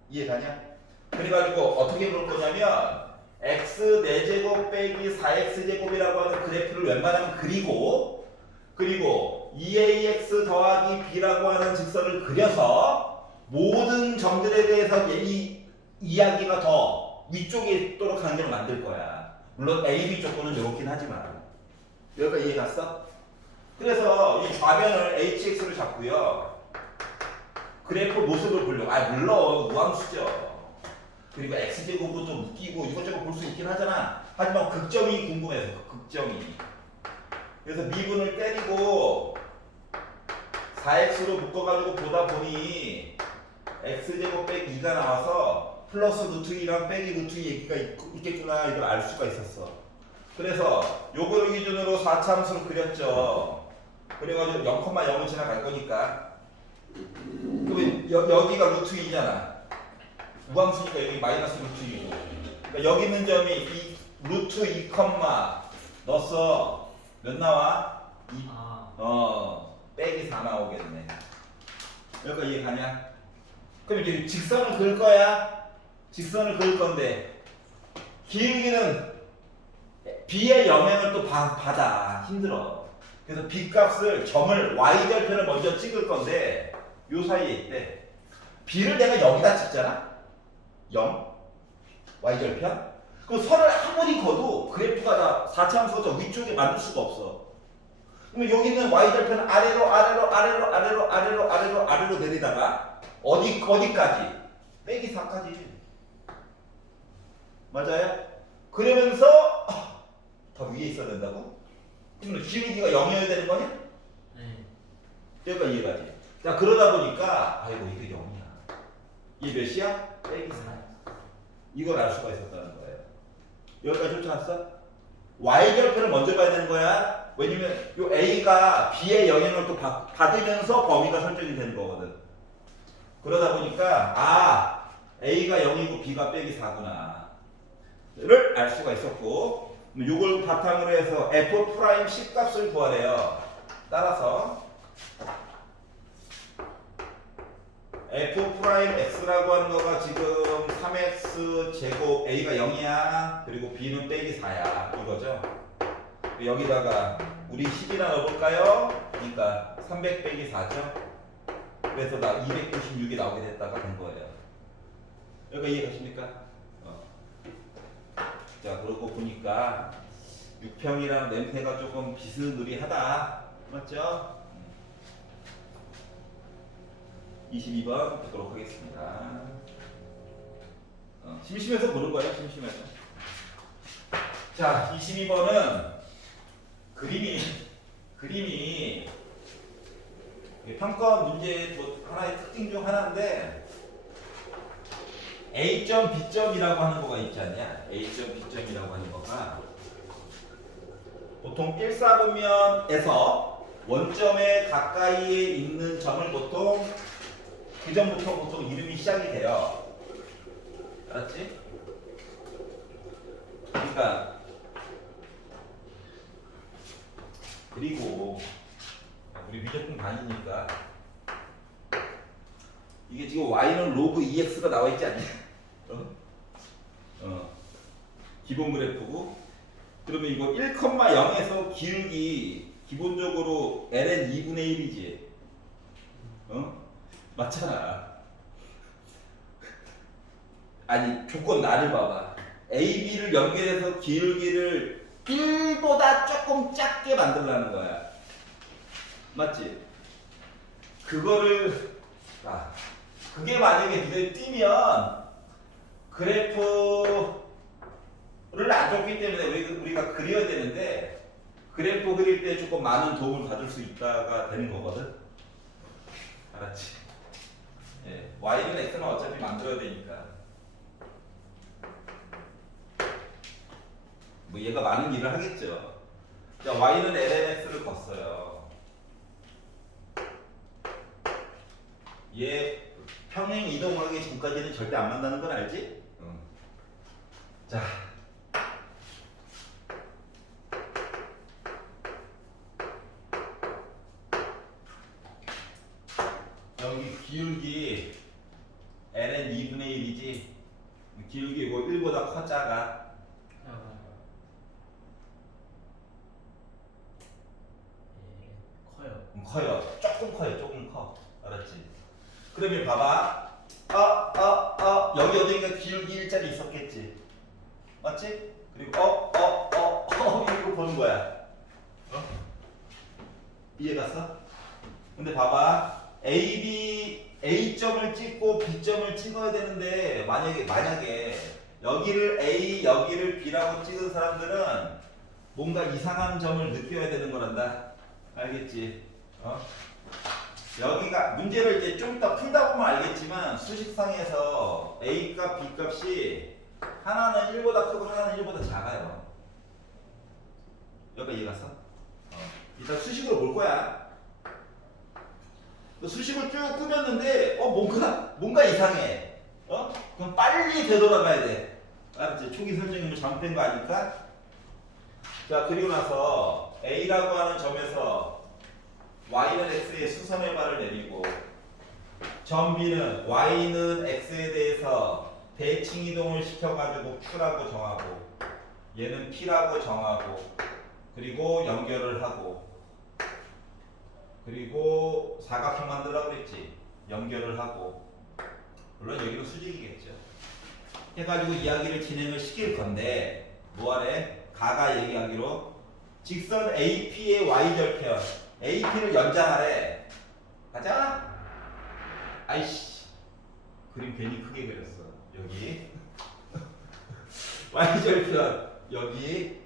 이해가냐? 그래가지고 어떻게 볼 거냐면 x 4제곱 빼기 4x제곱이라고 하는 그래프를 웬만하면 그리고 2ax 더하기 b라고 하는 직선을 그려서 모든 점들에 대해서 이 이야기가 더 위쪽에 있도록 강제로 만들 거야. 물론 A, B 조건은 이렇긴 하지만 여기까지 이해 갔어? 그래서 이 좌변을 hx를 잡고요. 그래프 모습을 보려고 물론 우함수죠. 그리고 x제곱도 좀 웃기고 이것저것 볼 수 있긴 하잖아. 하지만 극점이 궁금해서 극점이. 그래서 미분을 때리고 4x로 묶어가지고 보다 보니 x제곱 빼기 2가 나와서 플러스 루트 2랑 빼기 루트 2 얘기가 있겠구나 이걸 알 수가 있었어. 그래서 요거를 기준으로 4참수를 그렸죠. 그래가지고 0,0을 지나갈 거니까 그러면 여기가 루트 2잖아. 우함수니까 여기 마이너스 루트 2고 그러니까 여기 있는 점이 이 루트 2, 넣었어. 몇 나와? 2. 빼기 4 나오겠네. 여기까지 이해 가냐? 그럼 이제 직선을 그을 거야? 직선을 그을 건데 기울기는 B의 영향을 또 받아. 힘들어. 그래서 B 값을 점을 Y절편을 먼저 찍을 건데 요 사이에 있대. B를 내가 여기다 찍잖아? 0? Y절편? 그럼 선을 아무리 그어도 그래프가 다 4차함수가 저 위쪽에 만들 수가 없어. 그러면 여기 있는 y절편은 아래로 내리다가 어디까지? 빼기 4까지. 맞아요? 그러면서 더 위에 있어야 된다고? 그러면 기울기가 0이어야 되는 거냐? 네. 여기까지 이해가지? 자, 그러다 보니까 아이고 이게 0이야. 이게 몇이야? 빼기 4야. 이걸 알 수가 있었다는 거예요. 여기까지 쫓아왔어? y절편을 먼저 봐야 되는 거야. 왜냐면 요 a가 b의 영향을 또 받으면서 범위가 설정이 되는 거거든. 그러다 보니까 a가 0이고 b가 빼기 4구나 를 알 수가 있었고, 요걸 바탕으로 해서 f' 10값을 구하래요. 따라서 f'x라고 하는 거가 지금 3x 제곱 a가 0이야. 그리고 b는 빼기 4야. 이거죠. 여기다가 우리 10이나 넣어볼까요? 그러니까 300 빼기 4죠. 그래서 나 296이 나오게 됐다가 된 거예요. 여기가 이해가십니까? 자, 그러고 보니까 6평이랑 냄새가 조금 비스무리하다. 맞죠? 22번 보도록 하겠습니다. 심심해서 보는 거예요. 심심해서. 자, 22번은 그림이 평가 문제의 또 하나의 특징 중 하나인데, A점, B점이라고 하는 거가 있지 않냐? A점, B점이라고 하는 거가 보통 1사분면에서 원점에 가까이에 있는 점을 보통 그 점부터 보통 이름이 시작이 돼요. 알았지? 그러니까 그리고 우리 미적분 반이니까 이게 지금 y는 로그 2x가 나와 있지 않냐? 기본 그래프고, 그러면 이거 1,0에서 기울기 기본적으로 ln 2분의 1이지. 맞잖아. 아니, 조건 나를 봐봐. AB를 연결해서 기울기를 1보다 조금 작게 만들라는 거야. 맞지? 그게 만약에 눈에 띄면 그래프를 안 줬기 때문에 우리가 그려야 되는데, 그래프 그릴 때 조금 많은 도움을 받을 수 있다가 되는 거거든. 알았지? 예, y는 x는 어차피 만들어야 되니까. 뭐 얘가 많은 일을 하겠죠. 자, y는 ln x를 걷어요. 얘 평행 이동하기 전까지는 절대 안 만나는 건 알지? 자, 여기 기울기 ln 2분의 1이지. 기울기 이거 1보다 커 작아? 커요. 커요. 조금 커요. 조금 커. 알았지? 그러면 봐봐. 여기 어딘가 기울기 1자리 있었겠지. 맞지? 그리고 이거 보는 거야. 이해 갔어? 근데 봐봐. A점을 찍고 B점을 찍어야 되는데, 만약에 여기를 A, 여기를 B라고 찍은 사람들은 뭔가 이상한 점을 느껴야 되는 거란다. 알겠지? 여기가 문제를 이제 좀 이따 풀다 보면 알겠지만, 수식상에서 A 값, B 값이 하나는 1보다 크고 하나는 1보다 작아요. 여기가 이해 갔어? 이따 수식으로 볼 거야. 수식을 쭉 꾸몄는데 뭔가 이상해. 그럼 빨리 되돌아가야 돼. 알았지? 초기 설정이 잘못된 거 아닐까? 자, 그리고 나서 A라고 하는 점에서 Y는 X에 수선의 발을 내리고, 점 B는 Y는 X에 대해서 대칭 이동을 시켜가지고 Q라고 정하고, 얘는 P라고 정하고, 그리고 연결을 하고, 그리고 사각형 만들라고 그랬지. 연결을 하고, 물론 여기는 수직이겠죠. 해가지고 이야기를 진행을 시킬 건데, 뭐하래? 가가 얘기하기로 직선 AP의 y절편. AP를 연장하래. 가자. 아이씨. 그림 괜히 크게 그렸어. 여기. y절편. 여기.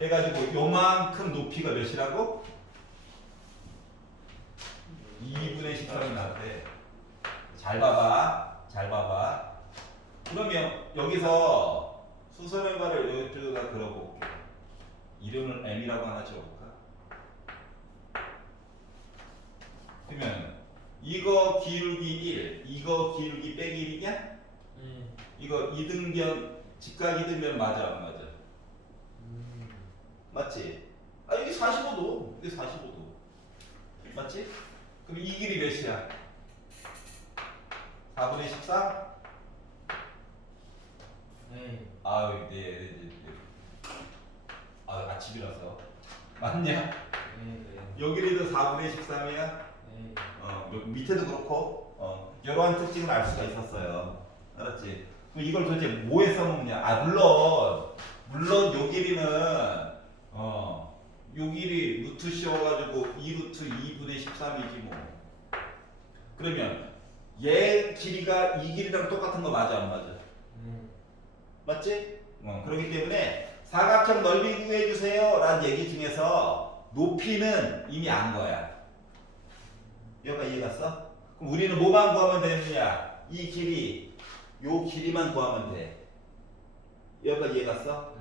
해가지고 요만큼 높이가 몇이라고? 2분의 13이 나왔대. 잘 봐봐. 잘 봐봐. 그러면 여기서 수선의 발을 이쪽에다 그려볼게. 이름을 M이라고 하나 지어볼까? 그러면 이거 기울기 1, 이거 기울기 빼기 1이냐? 네. 이거 이등변, 직각 이등변 맞아 안 맞아? 맞지? 아 이게 45도, 이게 45도. 맞지? 그럼 이 길이 몇이야? 4분의 14? 네. 아유, 네. 아, 아침이라서. 맞냐? 네. 요 길이도 4분의 13이야? 네. 밑에도 그렇고, 이러한 특징을 알 수가 있었어요. 알았지? 그럼 이걸 도대체 뭐에 써먹냐? 아, 물론 요 길이는, 요 길이 루트 씌워가지고 2루트 2분의 13이지 뭐. 그러면 얘 길이가 이 길이랑 똑같은 거 맞아, 안 맞아? 맞지? 그렇기 때문에 사각형 넓이 구해주세요 라는 얘기 중에서 높이는 이미 안 거야. 여기까지 이해갔어? 그럼 우리는 뭐만 구하면 되느냐? 이 길이, 요 길이만 구하면 돼. 여기까지 이해갔어?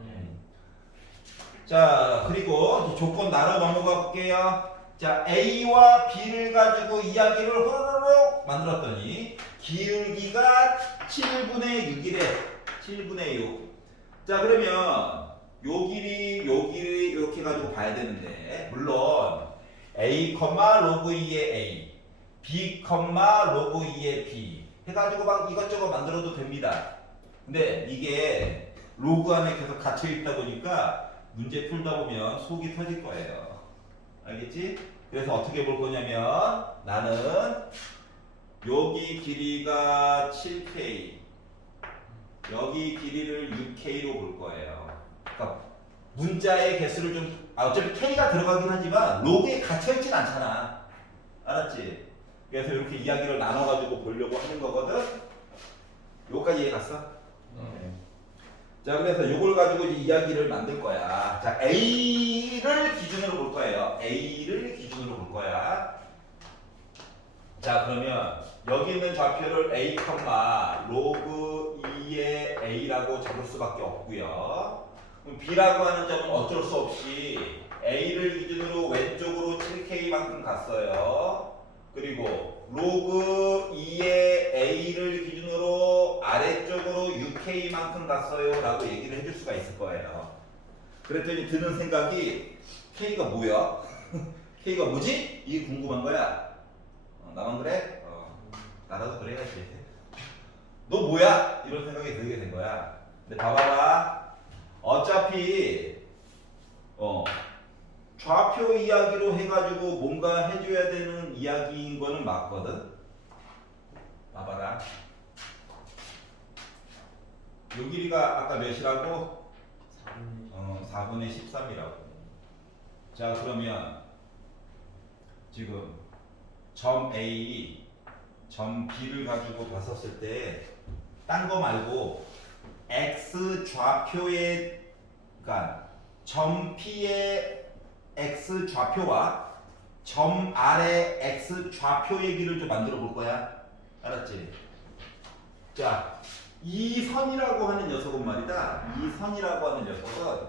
자, 그리고 이제 조건 나눠 넘어가 볼게요. 자, A와 B를 가지고 이야기를 호로록 만들었더니 기울기가 7분의 6이래. 7분의 6. 자, 그러면 요 길이 이렇게 가지고 봐야 되는데, 물론 A, 로그 2의 A, B, 로그 2의 B 해가지고 막 이것저것 만들어도 됩니다. 근데 이게 로그 안에 계속 갇혀 있다 보니까 문제 풀다 보면 속이 터질 거예요. 알겠지? 그래서 어떻게 볼 거냐면 나는 여기 길이가 7K, 여기 길이를 6K로 볼 거예요. 그러니까 문자의 개수를 좀 어차피 K가 들어가긴 하지만 로그에 갇혀있진 않잖아. 알았지? 그래서 이렇게 이야기를 나눠가지고 보려고 하는 거거든. 요거까지 이해 갔어? 자, 그래서 요걸 가지고 이제 이야기를 만들 거야. 자, A를 기준으로 볼 거예요. A를 기준으로 볼 거야. 자, 그러면 여기 있는 좌표를 A, 로그 2의 A라고 잡을 수밖에 없고요. 그럼 B라고 하는 점은 어쩔 수 없이 A를 기준으로 왼쪽으로 7K만큼 갔어요. 그리고 로그 2의 A를 기준으로 아래쪽으로 6K만큼 갔어요 라고 얘기를 해줄 수가 있을 거예요. 그랬더니 드는 생각이 K가 뭐야? K가 뭐지? 이게 궁금한 거야. 나만 그래? 나라도 그래야지. 너 뭐야? 이런 생각이 들게 된 거야. 근데 봐봐라. 어차피 좌표 이야기로 해가지고 뭔가 해줘야 되는 이야기인 거는 맞거든. 봐봐라. 요 길이가 아까 몇이라고? 4분의 13이라고. 자, 그러면 지금 점 A, 점 B를 가지고 봤었을 때 딴 거 말고 X 좌표의, 그러니까 점 P의 X 좌표와 점 R의 X 좌표 얘기를 좀 만들어 볼 거야. 알았지? 자, 이 선이라고 하는 녀석은 말이다. 이 선이라고 하는 녀석은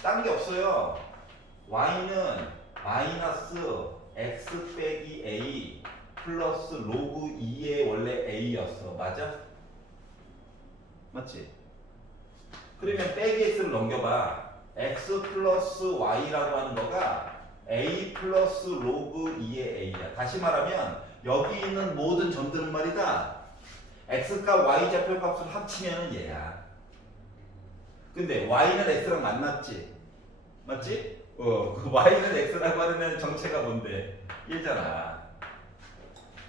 딴 게 없어요. Y는 마이너스 X 빼기 A 플러스 로그 2의 원래 A였어. 맞아? 맞지? 그러면 빼기 X를 넘겨봐. X 플러스 Y라고 하는 거가 A 플러스 로그 2의 A야. 다시 말하면 여기 있는 모든 점들은 말이다. X값 Y 좌표 값을 합치면 얘야. 근데 Y는 X랑 만났지? 맞지? 그 Y는 X라고 하면 정체가 뭔데? 1잖아.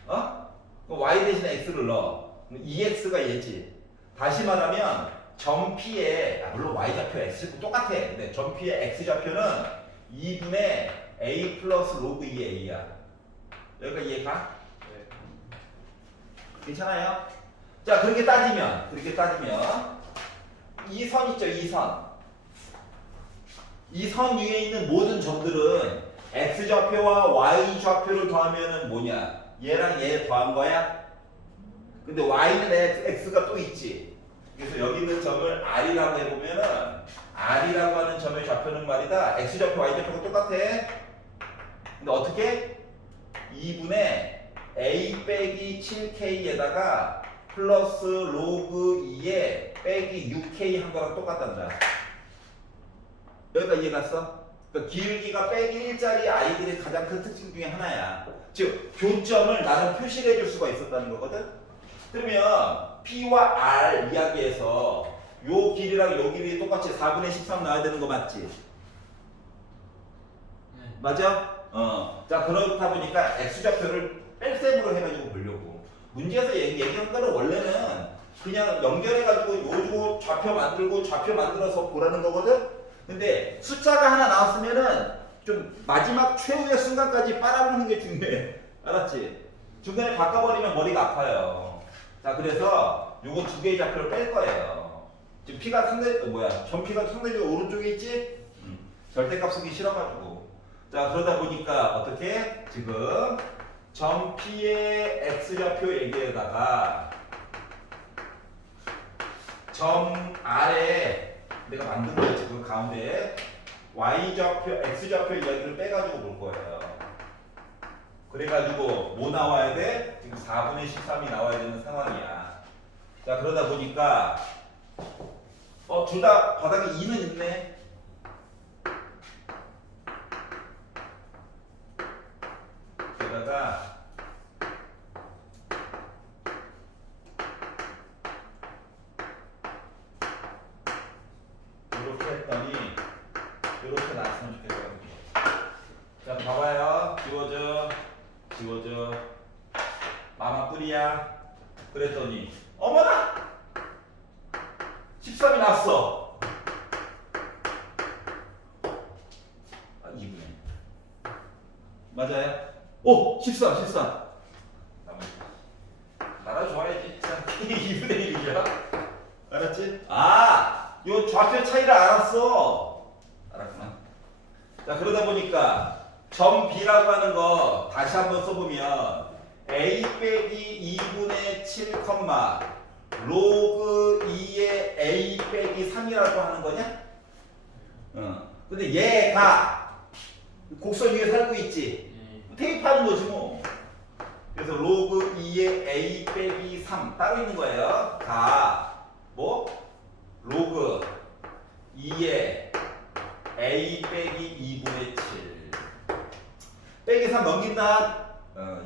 그럼 Y 대신에 X를 넣어. 그럼 2X가 얘지. 다시 말하면 점 P에 물론 Y 좌표 X 똑같아. 근데 점 P의 X 좌표는 2분의 a 플러스 로그 2의 a야. 여기까지 이해가? 네. 괜찮아요? 자, 그렇게 따지면 이 선 있죠, 이 선. 이 선 위에 있는 모든 점들은 x 좌표와 y 좌표를 더하면은 뭐냐? 얘랑 얘 더한 거야? 근데 y는 x가 또 있지. 그래서 여기 있는 점을 r이라고 해보면은 r이라고 하는 점의 좌표는 말이다. x 좌표, y 좌표가 똑같아. 근데 어떻게? 2분의 a 빼기 7k에다가 플러스 로그 2에 빼기 6k 한 거랑 똑같단다. 여기까지 이해갔어? 그러니까 기울기가 빼기 1짜리 아이들의 가장 큰 특징 중에 하나야. 즉 교점을 나는 표시를 해줄 수가 있었다는 거거든. 그러면 P와 R 이야기에서 요 길이랑 요 길이 똑같이 4분의 13 나와야 되는 거 맞지? 네. 맞아? 자, 그렇다 보니까 X좌표를 뺄셈으로 해가지고 보려고. 문제에서 얘기한 거는 원래는 그냥 연결해가지고 요 좌표 만들어서 보라는 거거든? 근데 숫자가 하나 나왔으면은 좀 마지막 최후의 순간까지 빨아보는 게 중요해. 알았지? 중간에 바꿔버리면 머리가 아파요. 자, 그래서 요거 두 개의 좌표를 뺄 거예요. 지금 P가 점 P가 상대적으로 오른쪽에 있지? 절대값 쓰기 싫어가지고. 자, 그러다 보니까 어떻게? 지금 점 P의 X좌표 얘기에다가 점 R에 내가 만든 거야 지금 가운데에 Y좌표, X좌표 이야기를 빼가지고 볼 거예요. 그래가지고 뭐 나와야 돼? 지금 4분의 13이 나와야 되는 상황이야. 자, 그러다 보니까 둘 다 바닥에 2는 있네. 게다가 이렇게 했더니 이렇게 나왔으면 좋겠어요. 자, 봐봐요. 지워져. 마마 뿌리야. 그랬더니 어머나! 13이 났어. 2분의 맞아요? 오! 13. 나라 좋아해야지. 자, 2분의 1이야. 알았지? 요 좌표 차이를 알았어. 알았구나. 자, 그러다 보니까 점 B라고 하는 거 다시 한번 써보면 A 빼기 2분의 7, 로그 2의 A 빼기 3이라고 하는 거냐? 근데 얘가 곡선 위에 살고 있지? 네. 테이프하는 거지 뭐. 그래서 로그 2의 A 빼기 3 따로 있는 거예요. 로그 2의 A 빼기 2분의 7 빼기 3 넘긴다.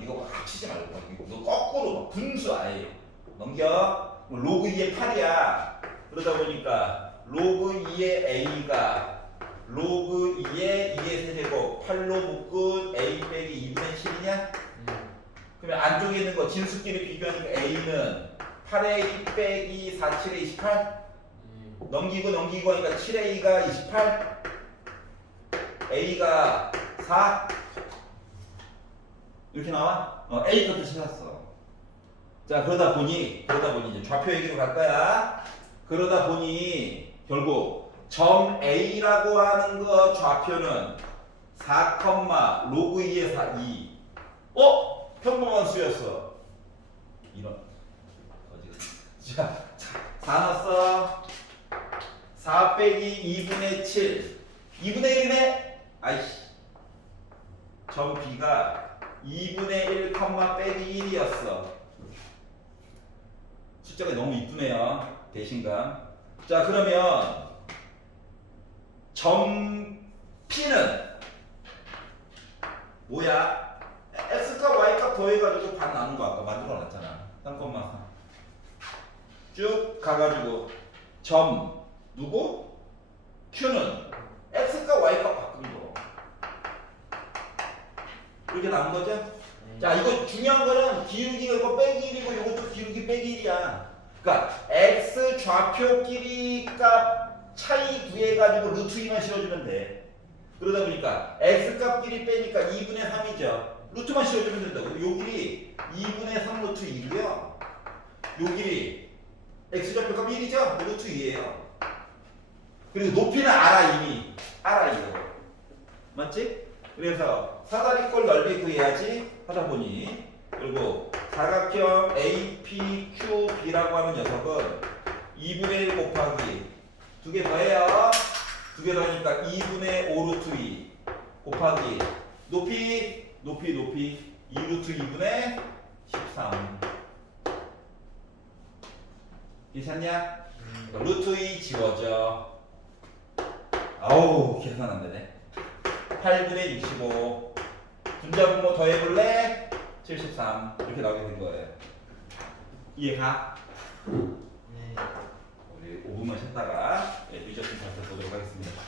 이거 합치지 말고 이거 거꾸로 분수 아예 넘겨. 로그 2의 8이야. 그러다 보니까 로그 2의 A가 로그 2의 2의 세제곱 8로 묶은 A 빼기 2분의 7이냐? 그러면 안쪽에 있는 거 진수끼리 비교하니까 A는 8A 빼기 4, 7에 28? 넘기고 하니까 7A가 28? A가 4? 이렇게 나와? A 것도 찾았어. 자, 그러다 보니 이제 좌표 얘기로 갈 거야. 그러다 보니 결국 점 A라고 하는 거 좌표는 4, 로그 2의 4, 2. 평범한 수였어. 이런 자, 4 넣었어. 4 빼기 2분의 7 2분의 1이네. 아이씨, 점 B가 2분의 1, 빼기 1이었어. 숫자가 너무 이쁘네요. 배신감. 자, 그러면 점 P는 뭐야? X값, Y값 더해가지고 반 나눈 거 아까 만들어놨잖아. 3,3 쭉 가가지고 점 누구? Q는 X값, Y값 바꾼 거. 이렇게 나온 거죠? 자, 이거 중요한 거는 기울기가 이거 빼기 1이고 이것도 기울기 빼기 1이야. 그러니까 X 좌표 길이 값 차이 구해가지고 루트 2만 실어주면 돼. 그러다 보니까 x값끼리 빼니까 2분의 3이죠. 루트만 씌워주면 된다고. 요 길이 2분의 3 루트 2고요. 요 길이 x좌표값 1이죠. 루트 2예요. 그리고 높이는 알아 이미. 알아 이거. 맞지? 그래서 사다리꼴 넓이 구해야지 하다 보니 그리고 사각형 APQB라고 하는 녀석은 2분의 1 곱하기 두 개 더해요. 두 개 더하니까 2분의 5 루트 2 곱하기 높이 2 루트 2분의 13 괜찮냐? 루트 2 지워져. 아우 계산 안 되네. 8분의 65 분자분모 더해볼래? 73 이렇게 나오게 된 거예요. 이해가? 네. 우리 5분만 쉬었다가 리저트 발표 보도록 하겠습니다.